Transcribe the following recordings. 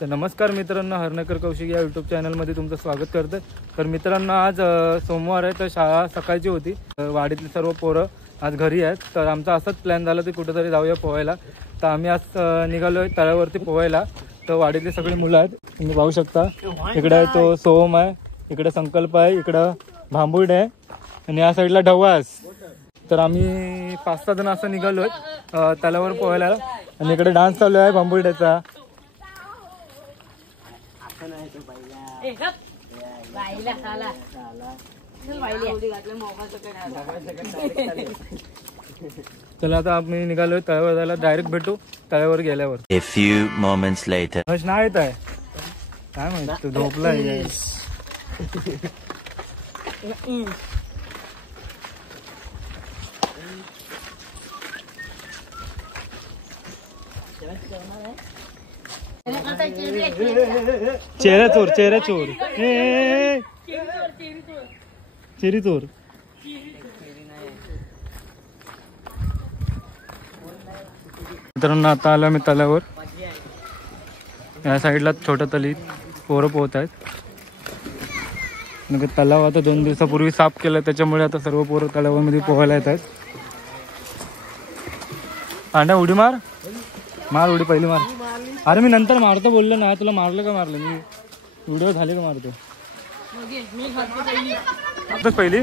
तर नमस्कार मित्रांनो, हरनेकर कौशिक या यूट्यूब चॅनलमध्ये तुमचं स्वागत करतं। तर मित्रांनो, आज सोमवार आहे, तर शाळा सकाळची होती। वाडीतली सर्व पोरं आज घरी आहेत, तर आमचा असाच प्लॅन झाला की कुठेतरी जाऊया पोहायला। तर आम्ही आज निघालोय तळ्यावरती पोहायला। तर वाडीतली सगळी मुलं आहेत, तुम्ही पाहू शकता। इकडे तो सोहम आहे, इकडे संकल्प आहे, इकडं भांबुड आहे आणि या साईडला ढवास। तर आम्ही 5-6 जण असं निघालोय तळ्यावर पोहायला आणि इकडे डान्स चालू आहे भांबुड्याचा। चला आता आम्ही निघालोय तळ्यावर जायला, डायरेक्ट भेटू तळ्यावर गेल्यावर। A few moments later. Harsh नाही येत आहे, काय माहिती तू झोपलाय। चेहरा चोर, चेहरा चोर, चेरी चोर। मित्रांनो, आता आलो मी तलावर। या साईडला छोट्या तलीत पोरं पोहत आहेत। तलाव आता 2 दिवसापूर्वी साफ केलं, त्याच्यामुळे आता सर्व पोरं तलावामध्ये पोहायला येत आहेत। पांड्या उडी मार, मार उडी, पहिली मार। अरे मी नंतर मारतो बोललो ना, तुला मारलं का? मारलं मी, व्हिडिओ झाले का मारतो? आताच पहिली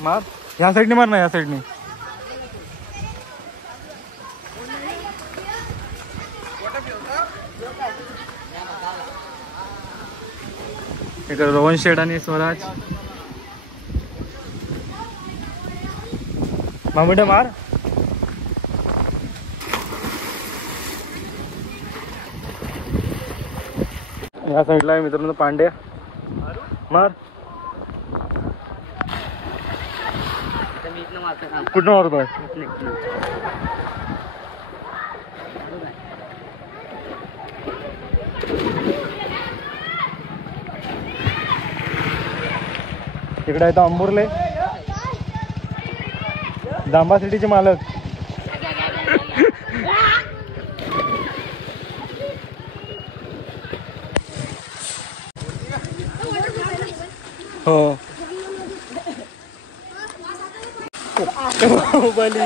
मार, ह्या साईडने मार ना, ह्या साईडने। इकडे रोहन शेठ आणि स्वराज। मामुड्या मार। या साईडला आहे मित्रांनो पांड्या, मार। कुठं मारतोय? इकडे आहे अंबुर्ले, जांबा सिटीचे मालक। हो बली।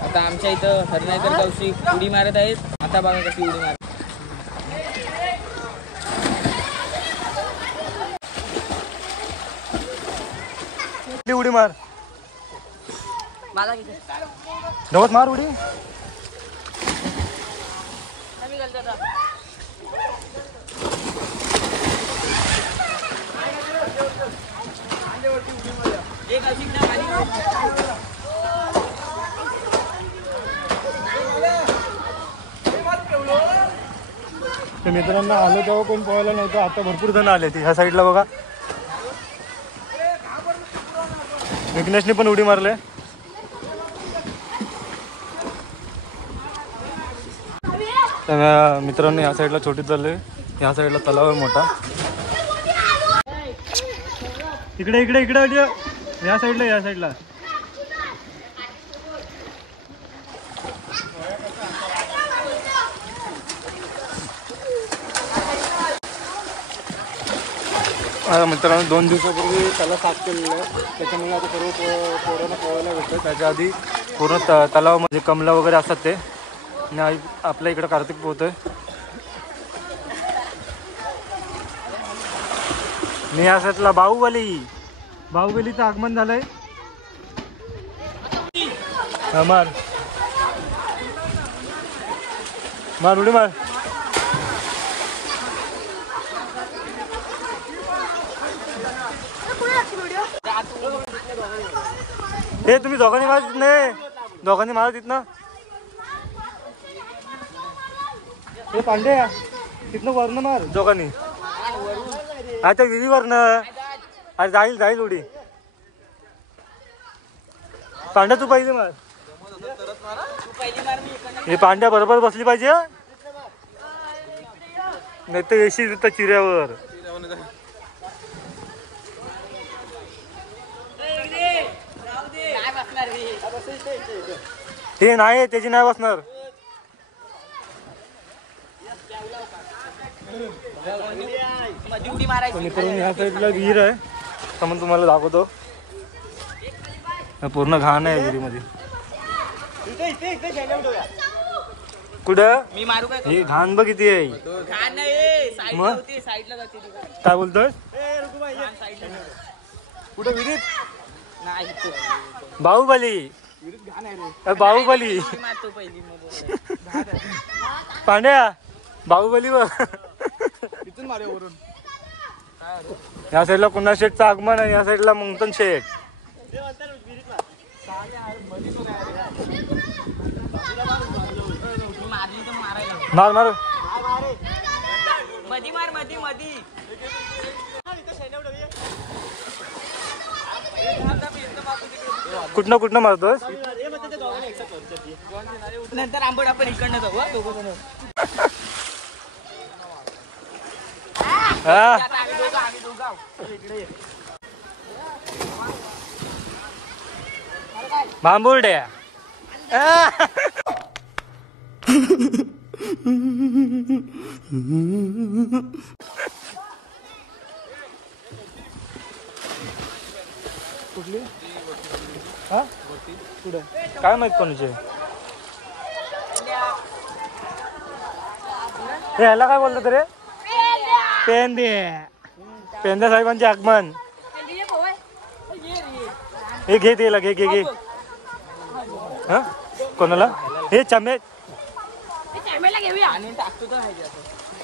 आता आमच्या इथं हरनेकर कौशिक उडी मारत आहेत। आता बघा कशी उडी मारत। उडी मार, नवत मार उडी। मित्रांनो, आलो तेव्हा कोण पोहायला नव्हतं, आता भरपूर जण आले। ह्या साईडला बघा, विघ्नेशने पण उडी मारले। तर मित्रांनो, या साईडला छोटी चालले, या साईडला तलाव आहे मोठा। इकडे इकडे इकडे या साईडला, या साईडला। मित्रांनो, 2 दिवसापूर्वी तलाव साफ केलेलं आहे, त्याच्यामुळे आता सर्व पोरांना पोहायला भेटतं। त्याच्या आधी पूर्ण तलाव म्हणजे कमला वगैरे असतात ते, आणि आपल्या इकडं कार्तिक पोहतोय। मी असातला बाहुबलीचं आगमन झालंय। मार मार उडी मार। हे तुम्ही दोघांनी मारत नाही, दोघांनी मारत तिथनं। हे पांड्या तिथनं वरनं मार दोघांनी। आता विहिरीवरनं, अरे जाईल उडी। पांड्या तू पहिली मार, हे पांड्या बरोबर बसली पाहिजे, नाही तर येशील तिथं चिऱ्यावर। हे नाही त्याची नाही बसणार. मध्ये उडी मारायची. मित्रांनो ह्या साईडला विहीर आहे तर मग तुम्हाला दाखवतो. पूर्ण घाण आहे विहिरीमध्ये. कुठं मी मारू काय? हे घाण बघ किती आहे. घाण नाही, साईडला मग? होती, साईडला जाते ती. काय बोलतोय? घाण साईडला नाही. कुठं विहिरीत? नाही इथे. बाहुबली बाहुबली उडी मारतो पहिली मग. पांड्या बाहुबली बघ. या साईडला कुणा शेठचं आगमन आहे, या साईडला मंथन शेठ. मारली तर मारायला. मार मार मधी मार, मधी मधी. कुठनं कुठनं मारतोस? नंतर आंबट आपण इकडनं जाऊ हा, दोघं जण. हा आम्ही दोघं आहोत. इकडे ये. बांबुर्ड्या. कुठली? हा कुठे काय माहित कोणाचे? हे ह्याला काय बोलतात रे? पेंद्या. पेंद्या साहेबांचे आगमन. हे घे तेला घे घे घे. हा कोणाला? हे चमे आणि टाकतो तर आहे आता.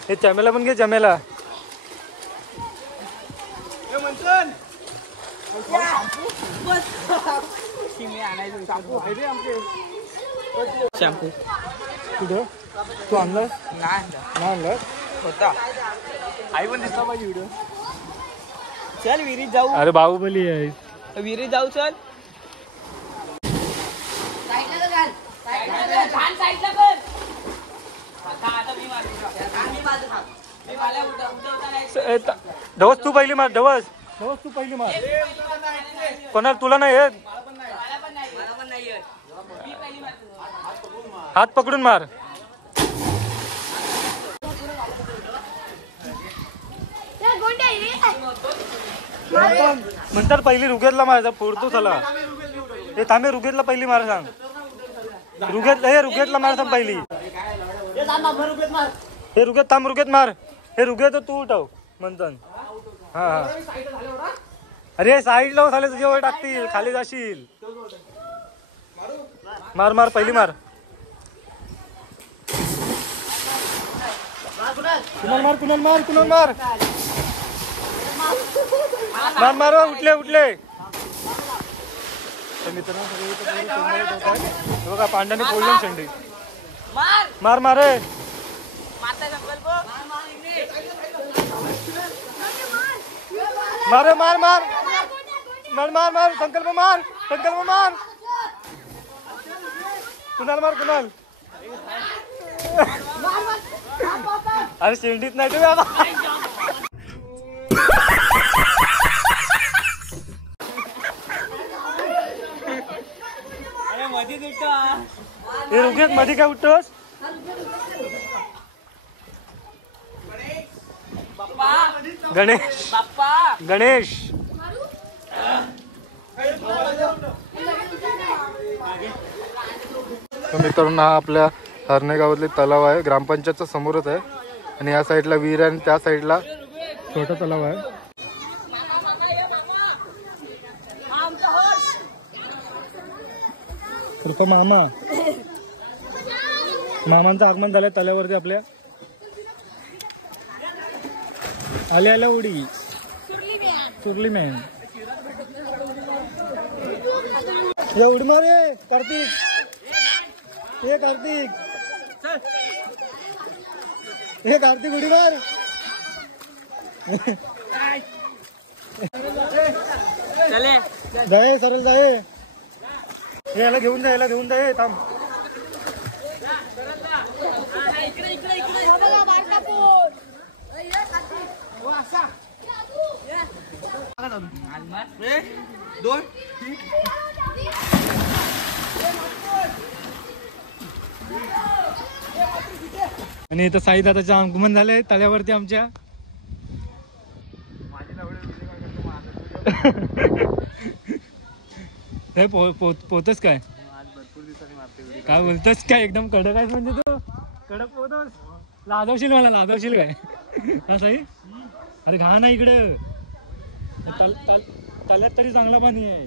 हे चमेला पण घे चमेला. शिमे आणायचं. शॅम्पू कुठं तू आणलास? नाही आणलास? होता. आई पण दिसला पाहिजे व्हिडिओ. चल विहिरीत जाऊ. अरे बाहुबली आहे. विहिरीत जाऊ चल. धवस तू पहिली मार. धवस तू पहिली मार. कोणाला तुला नाही येत? हात पकडून मार. म्हणतात पहिली रुगेतला मारायचा. फोडतो चला. हे थांबे रुगेतला पहिली मार सांग. रुगेतला मार सांग पहिली. हे रुगेत थांब. रुगेत मार. हे रुगेत तू उठव म्हणतात. हा हा अरे साईडला झाले तुझ्यावर टाकतील. खाली जाशील. मार मार पहिली मार. कुणाल मार. कुणाल मार. कुणाल मार. मार मार. उठले उठले. मित्रांनो बघा पांड्याने बोललं शेंडी. मार मार रे. मार मार मार मार मार मार. संकल्प मार. संकल्प मार. कुणाल मार. कुणाल अरे शेंडीत नाही तुम्ही आता. हे रुगेत मध्ये काय उठतोस? गणेश. गणेश मित्रांनो हा आपल्या हरणे गावातले तलाव आहे. ग्रामपंचायतच्या समोरच आहे. आणि या साईडला विहीर आहे आणि त्या साईडला छोटा तलाव आहे. मामा मामांचं आगमन झालंय तल्यावरती आपल्या. आल्या आल्या उडी. सुरली मॅन. या उडी मार. कार्तिक. हे कार्तिक. हे कार्तिक उडी मार. जाय सरळ जाय. हे याला घेऊन जा. याला घेऊन जा. थांब. आणि इथं साई दादाचं आगमन झालंय तळ्यावरती आमच्या. पोहतोस काय? काय बोलतोस काय? एकदम कडक आहे म्हणजे तू कडक पोहतोस. लाजवशील मला, लाजवशील काय? हा साई, अरे घाण आहे इकडं. तळ्यात तरी चांगला पाणी आहे.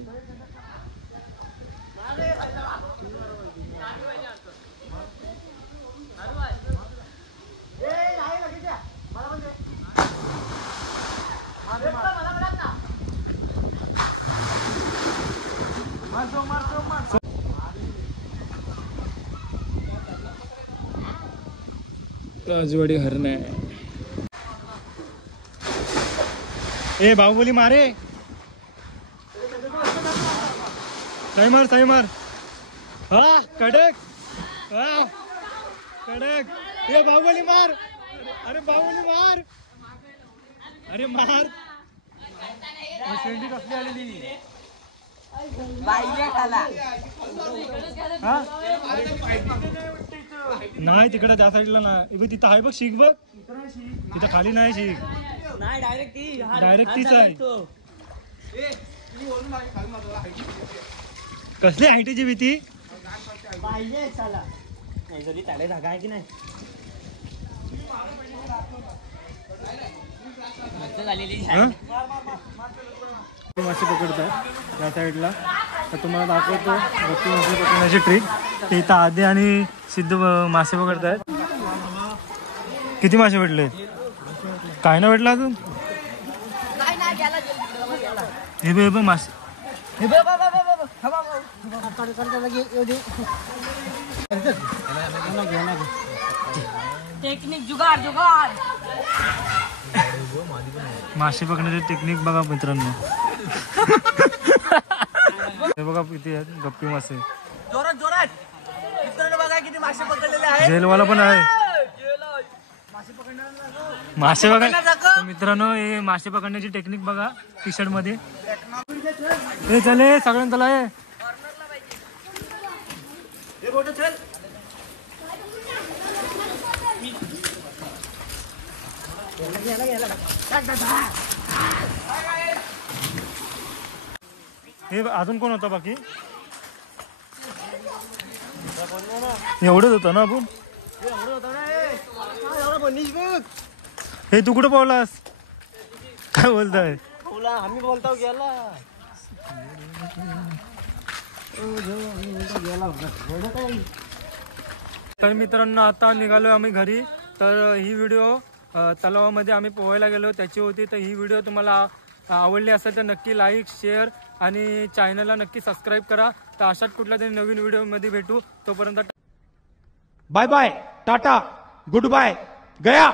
राजवाडी हरण आहे. ए बाहुबली मारे, साई मार, साई मार. हा कडक, हा कडक. ए बाहुबली मार, अरे बाहुबली मार, अरे मार. शेंडी कसली आलेली. नाही तिकडे त्या साईडला नाही. तिथं आहे बघ शीख, बघ तिथं खाली नाही शीख. डायरेक्ट तीच आहे. कसली हाईटीची भीती. मासे पकडतात त्या साईडला. तर तुम्हाला दाखवतो गप्पी मासे पकडण्याची ट्रिक. ते इथं आधी आणि सिद्ध मासे पकडतायत. किती मासे भेटले? काय ना भेटला अजून. हे बघ मासे. टेक्निक जुगाड जुगाड. मासे पकडण्याची टेक्निक बघा मित्रांनो. हे बघा किती आहेत गप्पी मासे. जोरात जोरात मित्रांनो बघा किती मासे पकडलेले आहेत. जेलवाला पण आहे. मासे बघा तर मित्रांनो, हे मासे पकडण्याची टेक्निक बघा टी शर्ट मध्ये. हे चले सगळ्यांना चला. हे अजून कोण होता बाकी? एवढंच होतं ना आपण. हे तू कुठं पावलास? काय बोलताय? आम्ही बोलतो गेला. तर मित्रांनो आता निघालो आम्ही घरी. तर ही व्हिडिओ तलावामध्ये आम्ही पोहायला गेलो त्याची होती. तर ही व्हिडिओ तुम्हाला आवडली असेल तर नक्की लाईक, शेअर आणि चॅनलला नक्की सबस्क्राईब करा. तर अशाच कुठल्या तरी नवीन व्हिडिओमध्ये भेटू. तोपर्यंत bye bye, tata, good bye, गया.